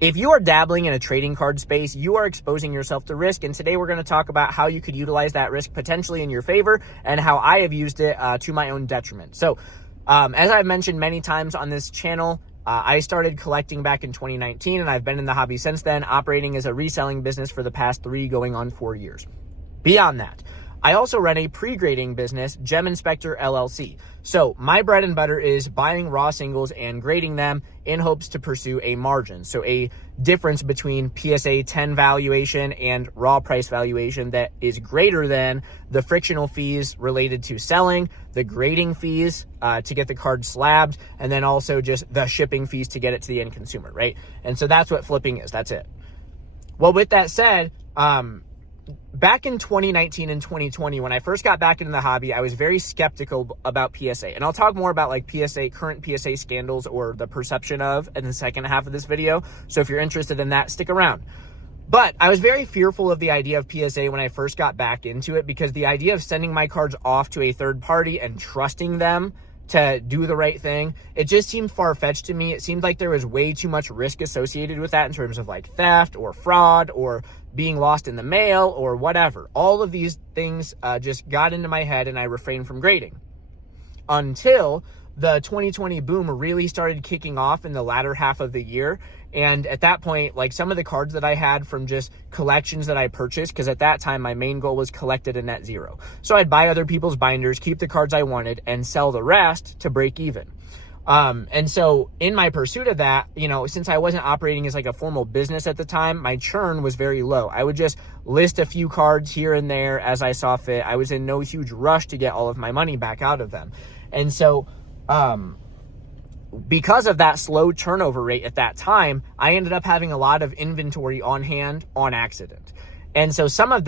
If you are dabbling in a trading card space, you are exposing yourself to risk. And today we're going to talk about how you could utilize that risk potentially in your favor and how I have used it to my own detriment. So as I've mentioned many times on this channel, I started collecting back in 2019 and I've been in the hobby since then, operating as a reselling business for the past 3 going on 4 years. Beyond that, I also run a pre-grading business, geminspectorllc. So my bread and butter is buying raw singles and grading them in hopes to pursue a margin. So a difference between PSA 10 valuation and raw price valuation that is greater than the frictional fees related to selling, the grading fees to get the card slabbed, and then also just the shipping fees to get it to the end consumer, right? And so that's what flipping is. That's it. Well, with that said, back in 2019 and 2020, when I first got back into the hobby, I was very skeptical about PSA. And I'll talk more about like current PSA scandals or the perception of in the second half of this video. So if you're interested in that, stick around. But I was very fearful of the idea of PSA when I first got back into it, because the idea of sending my cards off to a third party and trusting them to do the right thing, it just seemed far-fetched to me. It seemed like there was way too much risk associated with that in terms of like theft or fraud or being lost in the mail or whatever. All of these things just got into my head and I refrained from grading until the 2020 boom really started kicking off in the latter half of the year. And at that point, like some of the cards that I had from just collections that I purchased, because at that time my main goal was collect at a net zero. So I'd buy other people's binders, keep the cards I wanted, and sell the rest to break even. And so in my pursuit of that, you know, since I wasn't operating as like a formal business at the time, my churn was very low. I would just list a few cards here and there as I saw fit. I was in no huge rush to get all of my money back out of them. And so, because of that slow turnover rate at that time, I ended up having a lot of inventory on hand on accident. And so some of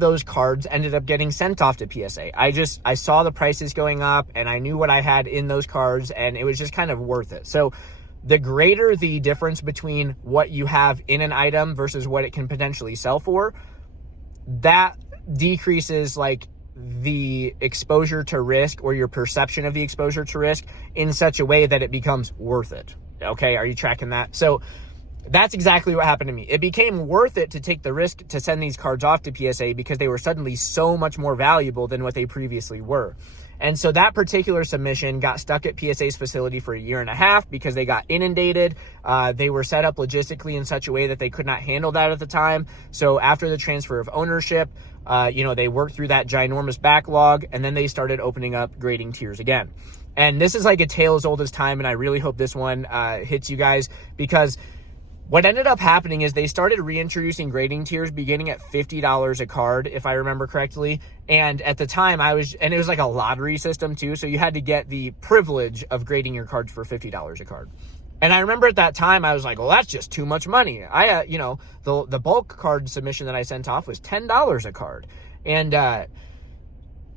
those cards ended up getting sent off to PSA. I saw the prices going up and I knew what I had in those cards and it was just kind of worth it. So the greater the difference between what you have in an item versus what it can potentially sell for, that decreases like the exposure to risk or your perception of the exposure to risk in such a way that it becomes worth it. Okay, are you tracking that? So that's exactly what happened to me. It became worth it to take the risk to send these cards off to PSA because they were suddenly so much more valuable than what they previously were. And so that particular submission got stuck at PSA's facility for 1.5 years because they got inundated. They were set up logistically in such a way that they could not handle that at the time. So after the transfer of ownership, they worked through that ginormous backlog and then they started opening up grading tiers again. And this is like a tale as old as time. And I really hope this one hits you guys, because what ended up happening is they started reintroducing grading tiers beginning at $50 a card, if I remember correctly. And at the time and it was like a lottery system too. So you had to get the privilege of grading your cards for $50 a card. And I remember at that time, I was like, well, that's just too much money. The bulk card submission that I sent off was $10 a card. And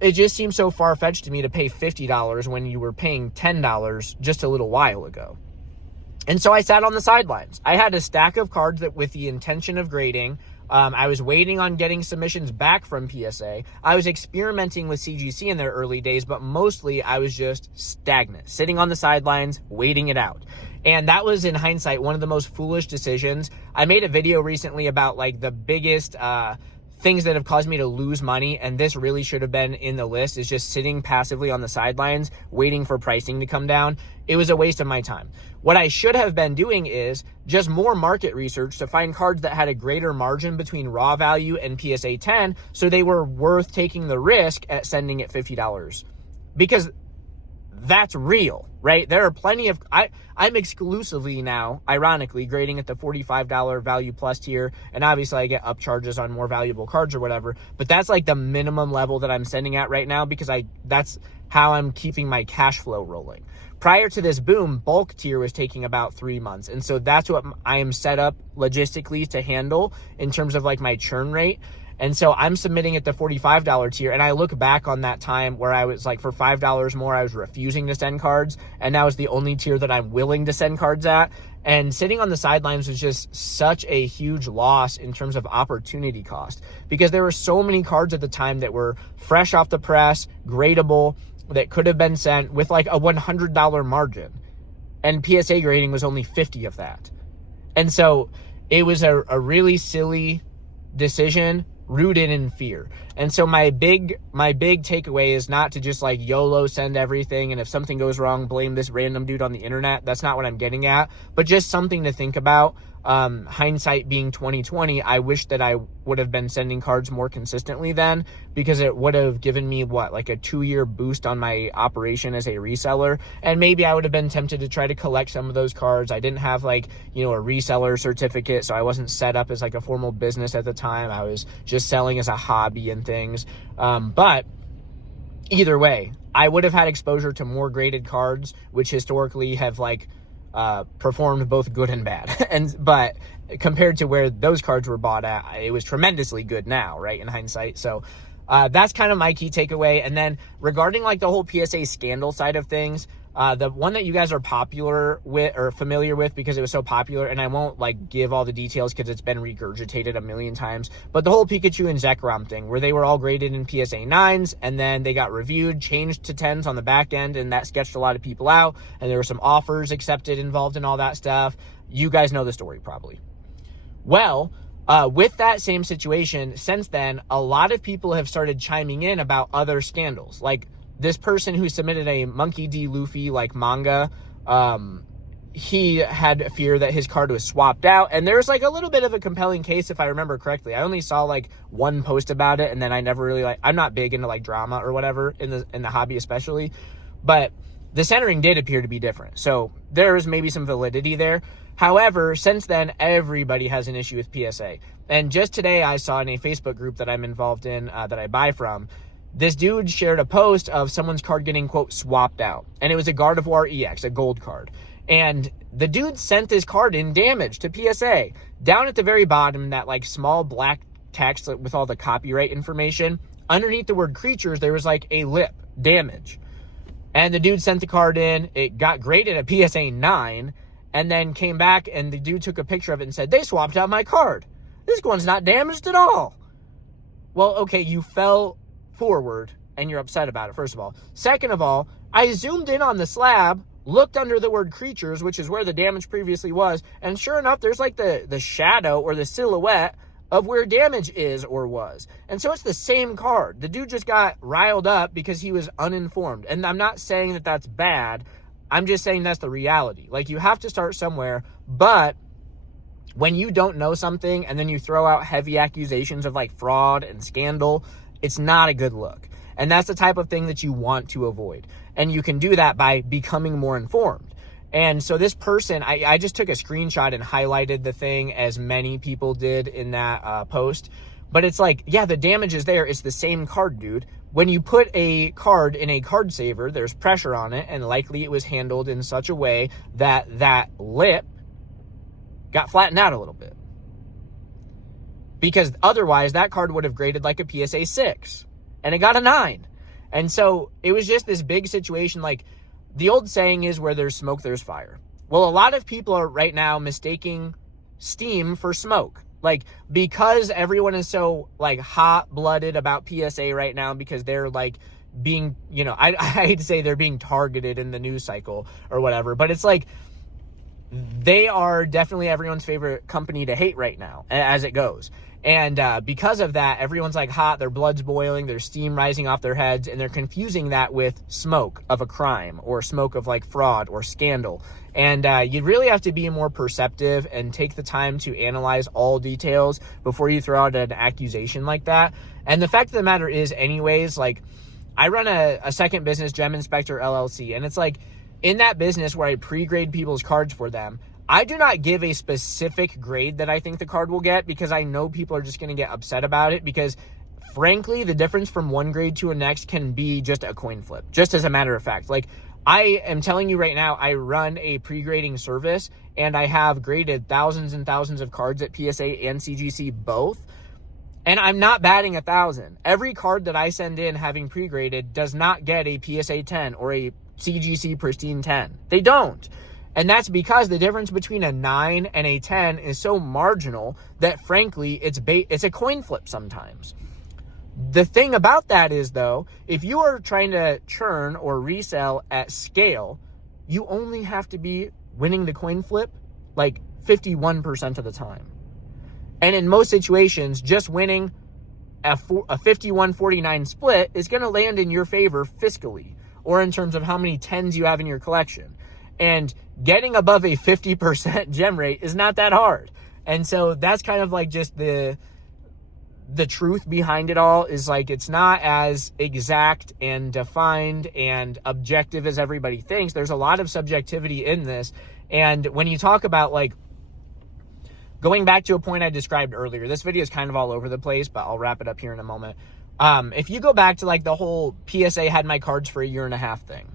it just seemed so far-fetched to me to pay $50 when you were paying $10 just a little while ago. And so I sat on the sidelines. I had a stack of cards that with the intention of grading. I was waiting on getting submissions back from PSA. I was experimenting with CGC in their early days, but mostly I was just stagnant, sitting on the sidelines, waiting it out. And that was, in hindsight, one of the most foolish decisions. I made a video recently about like the biggest things that have caused me to lose money, and this really should have been in the list, is just sitting passively on the sidelines waiting for pricing to come down. It was a waste of my time. What I should have been doing is just more market research to find cards that had a greater margin between raw value and PSA 10, so they were worth taking the risk at sending at $50. Because that's real, right? There are plenty of, I'm exclusively now, ironically, grading at the $45 value plus tier. And obviously I get upcharges on more valuable cards or whatever, but that's like the minimum level that I'm sending at right now, because that's how I'm keeping my cash flow rolling. Prior to this boom, bulk tier was taking about 3 months. And so that's what I am set up logistically to handle in terms of like my churn rate. And so I'm submitting at the $45 tier. And I look back on that time where I was like, for $5 more, I was refusing to send cards. And that was the only tier that I'm willing to send cards at. And sitting on the sidelines was just such a huge loss in terms of opportunity cost, because there were so many cards at the time that were fresh off the press, gradable, that could have been sent with like a $100 margin. And PSA grading was only 50 of that. And so it was a really silly decision rooted in fear. And so my big takeaway is not to just like YOLO send everything, and if something goes wrong, blame this random dude on the internet. That's not what I'm getting at, but just something to think about. Hindsight being 2020, I wish that I would have been sending cards more consistently then, because it would have given me like a 2-year boost on my operation as a reseller. And maybe I would have been tempted to try to collect some of those cards. I didn't have like, a reseller certificate, so I wasn't set up as like a formal business at the time. I was just selling as a hobby and things. But either way, I would have had exposure to more graded cards, which historically have like performed both good and bad. But compared to where those cards were bought at, it was tremendously good now, right, in hindsight. So that's kind of my key takeaway. And then regarding like the whole PSA scandal side of things, the one that you guys are popular with or familiar with because it was so popular, and I won't like give all the details because it's been regurgitated a million times, but the whole Pikachu and Zekrom thing where they were all graded in PSA 9s and then they got reviewed, changed to 10s on the back end, and that sketched a lot of people out, and there were some offers accepted involved in all that stuff. You guys know the story probably. Well, with that same situation, since then, a lot of people have started chiming in about other scandals. Like this person who submitted a Monkey D. Luffy like manga, he had a fear that his card was swapped out, and there's like a little bit of a compelling case if I remember correctly. I only saw like one post about it, and then I never really I'm not big into like drama or whatever in the hobby especially, but the centering did appear to be different, so there is maybe some validity there. However, since then, everybody has an issue with PSA. And just today, I saw in a Facebook group that I'm involved in that I buy from, this dude shared a post of someone's card getting, quote, swapped out. And it was a Gardevoir EX, a gold card. And the dude sent this card in damage to PSA. Down at the very bottom, that like small black text with all the copyright information, underneath the word creatures, there was like a lip, damage. And the dude sent the card in. It got graded at PSA 9. And then came back and the dude took a picture of it and said, they swapped out my card. This one's not damaged at all. Well, okay, you fell forward and you're upset about it, first of all. Second of all, I zoomed in on the slab, looked under the word creatures, which is where the damage previously was, and sure enough, there's like the shadow or the silhouette of where damage is or was. And so it's the same card. The dude just got riled up because he was uninformed. And I'm not saying that that's bad. I'm just saying that's the reality. Like, you have to start somewhere, but when you don't know something and then you throw out heavy accusations of like fraud and scandal, it's not a good look. And that's the type of thing that you want to avoid. And you can do that by becoming more informed. And so this person, I just took a screenshot and highlighted the thing as many people did in that post. But it's like, yeah, the damage is there. It's the same card, dude. When you put a card in a card saver, there's pressure on it, and likely it was handled in such a way that that lip got flattened out a little bit. Because otherwise, that card would have graded like a PSA 6, and it got a 9. And so it was just this big situation. Like, the old saying is, where there's smoke, there's fire. Well, a lot of people are right now mistaking steam for smoke. Like, because everyone is so like hot-blooded about PSA right now, because they're like being, I hate to say they're being targeted in the news cycle or whatever, but it's like they are definitely everyone's favorite company to hate right now as it goes. And because of that, everyone's like hot, their blood's boiling, there's steam rising off their heads, and they're confusing that with smoke of a crime or smoke of like fraud or scandal. And you really have to be more perceptive and take the time to analyze all details before you throw out an accusation like that. And the fact of the matter is, anyways, like, I run a second business, geminspectorllc, and it's like, in that business where I pre-grade people's cards for them, I do not give a specific grade that I think the card will get, because I know people are just going to get upset about it, because frankly, the difference from one grade to a next can be just a coin flip, just as a matter of fact. Like, I am telling you right now, I run a pre-grading service, and I have graded thousands and thousands of cards at PSA and CGC both, and I'm not batting 1,000. Every card that I send in having pre-graded does not get a PSA 10 or a CGC pristine 10. They don't. And that's because the difference between a 9 and a 10 is so marginal that, frankly, it's a coin flip sometimes. The thing about that is, though, if you are trying to churn or resell at scale, you only have to be winning the coin flip like 51% of the time. And in most situations, just winning a 51-49 split is going to land in your favor fiscally, or in terms of how many 10s you have in your collection. And getting above a 50% gem rate is not that hard. And so that's kind of like just the truth behind it all, is like, it's not as exact and defined and objective as everybody thinks. There's a lot of subjectivity in this. And when you talk about, like, going back to a point I described earlier, this video is kind of all over the place, but I'll wrap it up here in a moment. If you go back to like the whole PSA had my cards for a year and a half thing,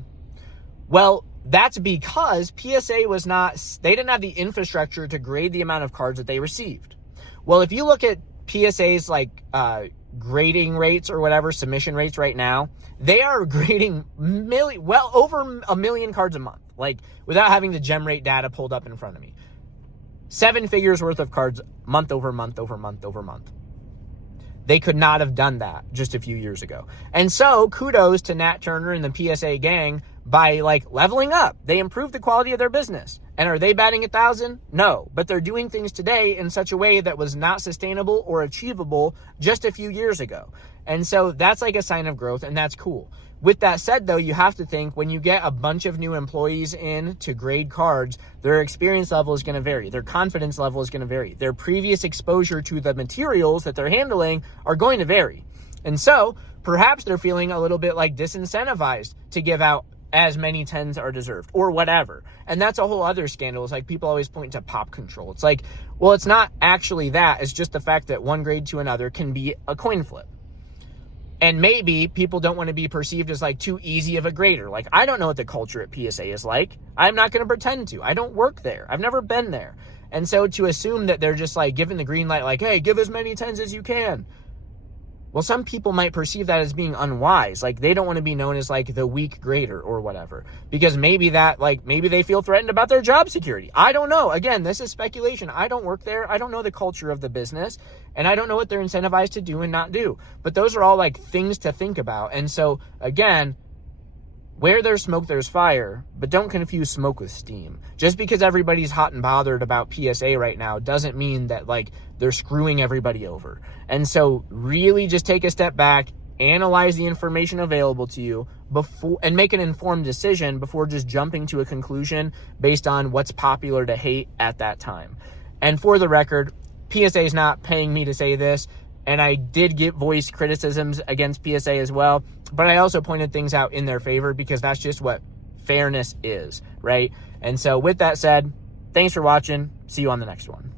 well, that's because PSA was not, they didn't have the infrastructure to grade the amount of cards that they received. Well, if you look at PSA's like grading rates or whatever, submission rates right now, they are grading well over 1 million cards a month, like without having the gem rate data pulled up in front of me. 7 figures worth of cards month over month over month over month. They could not have done that just a few years ago. And so kudos to Nat Turner and the PSA gang by like leveling up. They improved the quality of their business. And are they batting 1,000? No, but they're doing things today in such a way that was not sustainable or achievable just a few years ago. And so that's like a sign of growth, and that's cool. With that said, though, you have to think when you get a bunch of new employees in to grade cards, their experience level is going to vary. Their confidence level is going to vary. Their previous exposure to the materials that they're handling are going to vary. And so perhaps they're feeling a little bit like disincentivized to give out as many 10s are deserved or whatever. And that's a whole other scandal. It's like people always point to pop control. It's like, well, it's not actually that. It's just the fact that one grade to another can be a coin flip. And maybe people don't want to be perceived as like too easy of a grader. Like, I don't know what the culture at PSA is like. I'm not going to pretend to. I don't work there. I've never been there. And so to assume that they're just like giving the green light, like, hey, give as many 10s as you can. Well, some people might perceive that as being unwise. Like, they don't want to be known as like the weak grader or whatever, because maybe that, like, maybe they feel threatened about their job security. I don't know. Again, this is speculation. I don't work there. I don't know the culture of the business, and I don't know what they're incentivized to do and not do. But those are all like things to think about. And so again, where there's smoke, there's fire, but don't confuse smoke with steam. Just because everybody's hot and bothered about PSA right now doesn't mean that like they're screwing everybody over. And so really just take a step back, analyze the information available to you before, and make an informed decision before just jumping to a conclusion based on what's popular to hate at that time. And for the record, PSA is not paying me to say this, and I did voice criticisms against PSA as well, but I also pointed things out in their favor because that's just what fairness is, right? And so with that said, thanks for watching. See you on the next one.